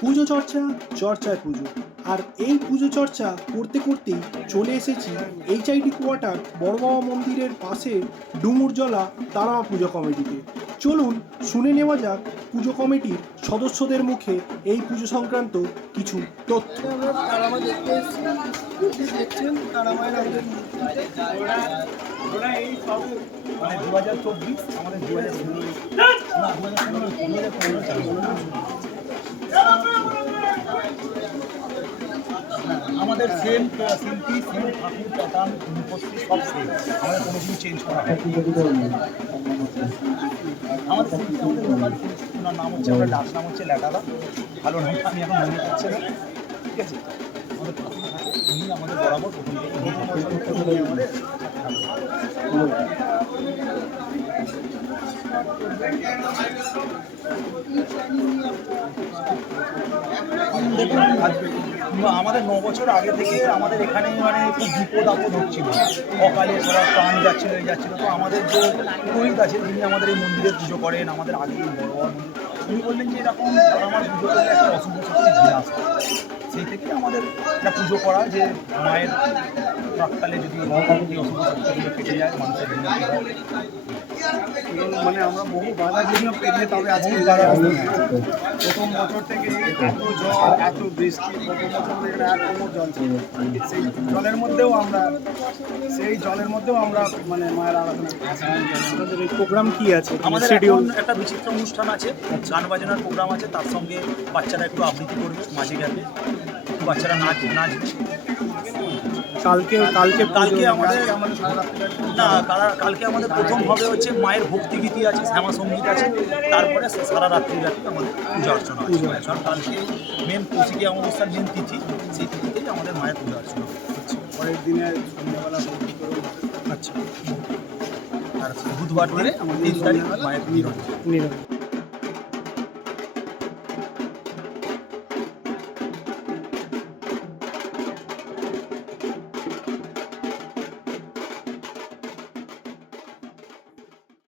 পুজো চর্চা চর্চায় পুজো। আর এই পুজো চর্চা করতে করতেই চলে এসেছি এইচআইডি কোয়ার্টার বড়বাবা মন্দিরের পাশে ডুমুরজলা তারা পুজো কমিটিতে। চলুন শুনে নেওয়া যাক পুজো কমিটির সদস্যদের মুখে এই পুজো সংক্রান্ত কিছু তথ্য। আমরা তারামা দেখতে এসেছি, দেখছেন তারামায়ের আমাদের ওরা এই সব মানে 2024 আমাদের 2016 না 2015 চালু আমাদের সেম শিল্পী সেম ঠাকুর প্যাটার্ন উপস্থিত সব সেম, আমাদের কোনো কিছু চেঞ্জ করা হয় আমাদের শিল্পী আমাদের লোকাল শিল্পী, ওনার নাম হচ্ছে, আমরা ডাক নাম হচ্ছে ল্যাটাদা, ভালো নাম আমি এখন মনে করছি না, ঠিক আছে। আমাদের ঠাকুর থাকে, উনি আমাদের বরাবর প্রথম থেকে আমাদের দেখুন আমাদের 9 বছর আগে থেকে আমাদের এখানে মানে খুব বিপদ আপদ হচ্ছিল, অকালে সবার প্রাণ যাচ্ছিল তো আমাদের যে পুরোহিত আছে যিনি আমাদের এই মন্দিরে পুজো করেন, আমাদের আগে বড় উনি বললেন যে এরকম আমার পুজো করলে একটা অশুভ শক্তি ঘিরে আসে, সেই থেকে আমাদের একটা পুজো করা যে মায়ের প্রাককালে যদি এই অশুভ শক্তিগুলো কেটে যায় মানুষের মানে আমরা বহু বাধা বিঘ্ন পেরিয়ে তবে আজকে প্রথম বছর থেকে এত জল এত বৃষ্টি, প্রথম বছর থেকে এক কোমর জল ছিল, সেই জলের মধ্যেও আমরা মানে মায়ের আরাধনা। আমাদের এই প্রোগ্রাম কি আছে? আমাদের এখন একটা বিচিত্র অনুষ্ঠান আছে, গান বাজনার প্রোগ্রাম আছে, তার সঙ্গে বাচ্চারা একটু আবৃত্তি করবে, মাঝে গেলে বাচ্চারা নাচবে। কালকে আমাদের প্রথম হবে হচ্ছে মায়ের ভক্তিগীতি আছে, শ্যামা সঙ্গীত আছে, তারপরে সারা রাত্রি আমাদের পূজা অর্চনা আছে। কারণ কালকে মেন কৌশিকী অমাবস্যার মেন তিথি, সেই তিথিতেই আমাদের মায়ের পূজা অর্চনা হচ্ছে। পরের দিনে সন্ধ্যাবেলা আচ্ছা, আর বুধবার ধরে আমাদের 3 তারিখ মায়ের নিরঞ্জন।